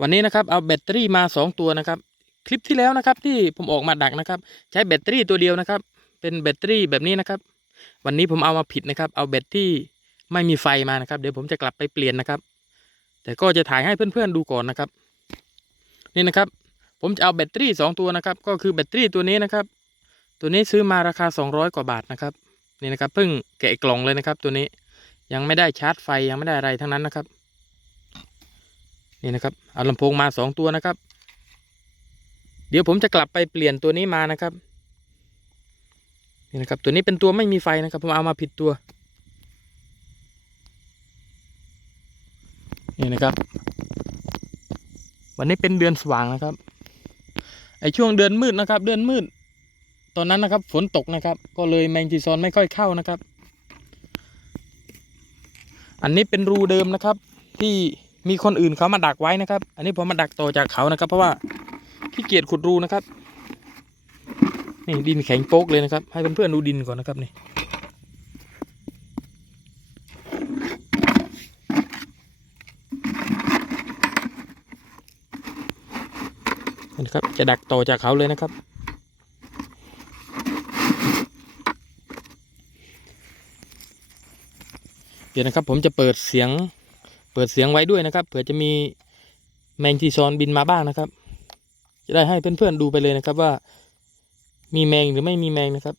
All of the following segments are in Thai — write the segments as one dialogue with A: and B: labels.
A: วันนี้นะครับเอาแบตเตอรี่มาสองตัวนะครับ คลิปที่แล้วนะครับที่ผมออกมาดักนะครับ ใช้แบตเตอรี่ตัวเดียวนะครับ เป็นแบตเตอรี่แบบนี้นะครับ วันนี้ผมเอามาผิดนะครับ เอาแบตที่ไม่มีไฟมานะครับ เดี๋ยวผมจะกลับไปเปลี่ยนนะครับ แต่ก็จะถ่ายให้เพื่อนๆดูก่อนนะครับ นี่นะครับ ผมจะเอาแบตเตอรี่สองตัวนะครับ ก็คือแบตเตอรี่ตัวนี้นะครับ ตัวนี้ซื้อมาราคา 200 กว่าบาทนะครับนี่นะครับเพิ่งแกะกล่องเลยนะครับ ตัวนี้ยังไม่ได้ชาร์จไฟยังไม่ได้อะไรทั้งนั้นนะครับ นี่นะครับเอาลำโพงมาสองตัวนะครับ เดี๋ยวผมจะกลับไปเปลี่ยนตัวนี้มานะครับนี่นะครับ ตัวนี้เป็นตัวไม่มีไฟนะครับผมเอามาผิดตัว นี่นะครับ วันนี้เป็นเดือนสว่างนะครับ ไอช่วงเดือนมืดนะครับ เดือนมืด ตอนนั้นนะครับ ฝนตกนะครับ ก็เลยแมงจีซอนไม่ค่อยเข้านะครับ อันนี้เป็นรูเดิมนะครับที่ มีคนอื่นเขามาดักไว้นะครับ อันนี้ผมมาดักต่อจากเขานะครับ เพราะว่าขี้เกียจขุดรูนะครับ นี่ดินแข็งโป๊กเลยนะครับ ให้เพื่อนๆดูดินก่อนนะครับนี่นี่นะครับ จะดักต่อจากเขาเลยนะครับ เดี๋ยวนะครับผมจะเปิดเสียง เปิดเสียงไว้ด้วยนะครับ เผื่อจะมีแมงจีซอนบินมาบ้างนะครับ จะได้ให้เพื่อนๆดูไปเลยนะครับว่า มีแมงหรือไม่มีแมงนะครับ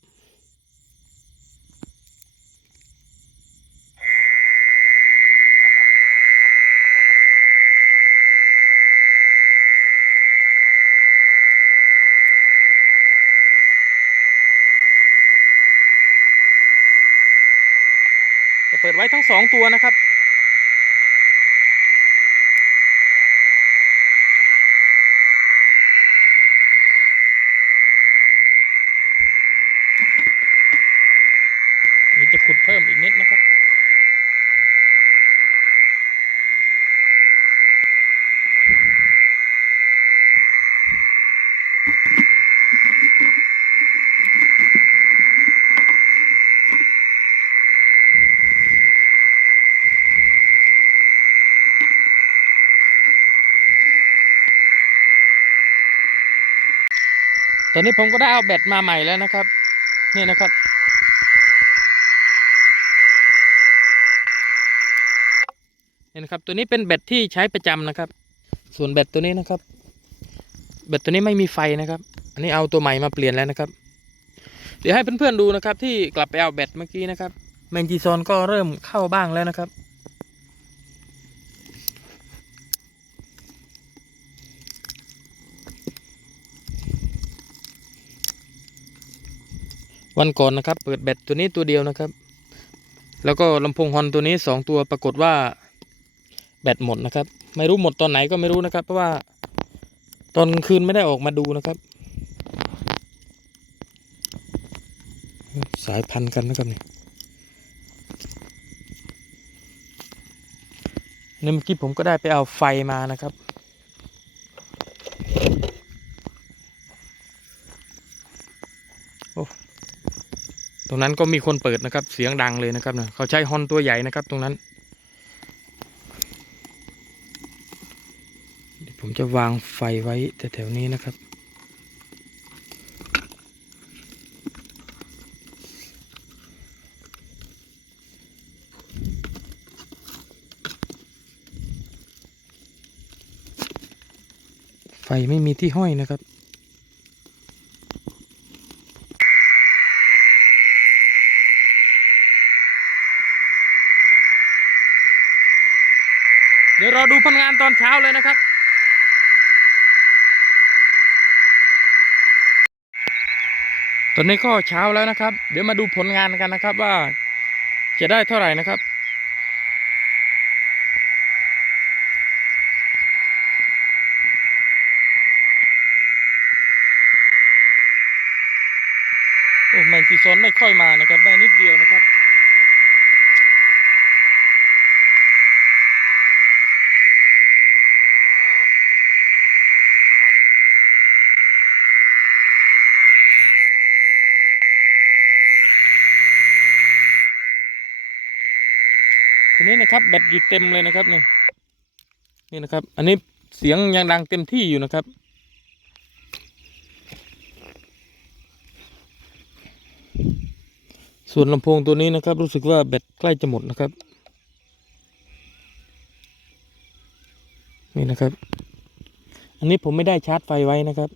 A: จะเปิดไว้ทั้งสองตัวนะครับ นี่จะขุดเพิ่มอีกนิดนะครับ ตอนนี้ผมก็ได้เอาแบตมาใหม่แล้วนะครับ นี่นะครับ นี่นะครับตัวนี้เป็นแบตที่ใช้ประจำนะครับ ส่วนแบตตัวนี้นะครับ แบตตัวนี้ไม่มีไฟนะครับ อันนี้เอาตัวใหม่มาเปลี่ยนแล้วนะครับ เดี๋ยวให้เพื่อนๆดูนะครับ ที่กลับไปเอาแบตเมื่อกี้นะครับแมงจีซอนก็เริ่มเข้าบ้างแล้วนะครับวันก่อนนะครับ เปิดแบตตัวนี้ตัวเดียวนะครับ แล้วก็ลำโพงฮอนตัวนี้สองตัวปรากฏว่า แบตหมดนะครับ ไม่รู้หมดตอนไหนก็ไม่รู้นะครับ เพราะว่าตอนคืนไม่ได้ออกมาดูนะครับ สายพันกันนะครับนี่นี่เมื่อกี้ผมก็ได้ไปเอาไฟมานะครับ ตรงนั้นก็มีคนเปิดนะครับ เสียงดังเลยนะครับเนะเขาใช้ฮอนตัวใหญ่นะครับ ตรงนั้นเดี๋ยวผม จะวางไฟไว้แต่แถวนี้นะครับ ไฟไม่มีที่ห้อยนะครับเดี๋ยวรอดูผลงานตอนเช้าเลยนะครับ ตอนนี้ก็เช้าแล้วนะครับ เดี๋ยวมาดูผลงานกันนะครับว่าจะได้เท่าไหร่นะครับ โอ้แมงจีซอนไม่ค่อยมานะครับ ได้นิดเดียวนะครับ นี้นะครับ แบตอยู่เต็มเลยนะครับนี่นี่นะครับ อันนี้เสียงยังดังเต็มที่อยู่นะครับ ส่วนลำโพงตัวนี้นะครับ รู้สึกว่าแบตใกล้จะหมดนะครับ นี่นะครับ อันนี้ผมไม่ได้ชาร์จไฟไว้นะครับ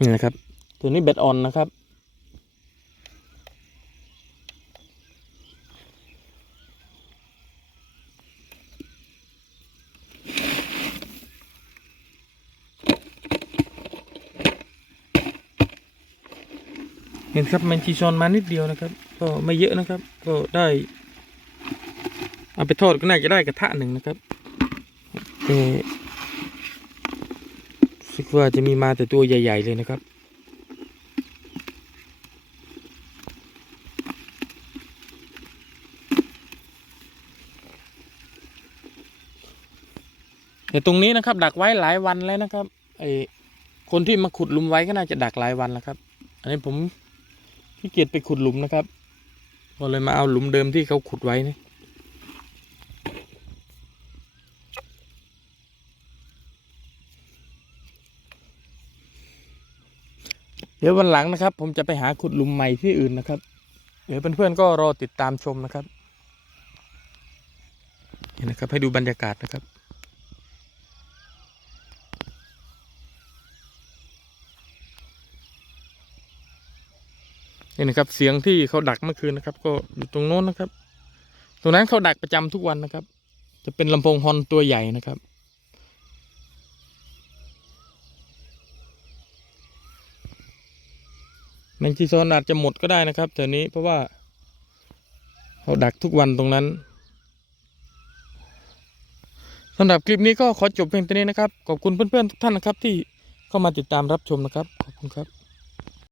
A: นี่นะครับ ตัวนี้แบตออนนะครับ เห็นครับแมนชีชอนมานิดเดียวนะครับ ก็ไม่เยอะนะครับ ก็ได้ เอาไปทอดก็น่าจะได้กระทะหนึ่งนะครับแต่ึกว่าจะมีมาแต่ตัวใหญ่ ๆ เลยนะครับ แต่ตรงนี้นะครับ ดักไว้หลายวันแล้วนะครับไอคนที่มาขุดหลุมไว้ก็น่าจะดักหลายวันแล้วครับ อันนี้ผมขี้เกียจไปขุดหลุมนะครับก็เลยมาเอาหลุมเดิมที่เขาขุดไว้นี่ เดี๋ยววันหลังนะครับ ผมจะไปหาขุดหลุมใหม่ที่อื่นนะครับ เดี๋ยวเพื่อนๆก็รอติดตามชมนะครับนี่นะครับให้ดูบรรยากาศนะครับนี่นะครับเสียงที่เขาดักเมื่อคืนนะครับ ก็อยู่ตรงโน้นนะครับ ตรงนั้นเขาดักประจำทุกวันนะครับ จะเป็นลำโพงฮอนตัวใหญ่นะครับ แมงจีซอนอาจจะหมดก็ได้นะครับแถวนี้เพราะว่าเขาดักทุกวันตรงนั้นสำหรับคลิปนี้ก็ขอจบเพียงเท่านี้นะครับ ขอบคุณเพื่อนๆทุกท่านนะครับ ที่เข้ามาติดตามรับชมนะครับ ขอบคุณครับ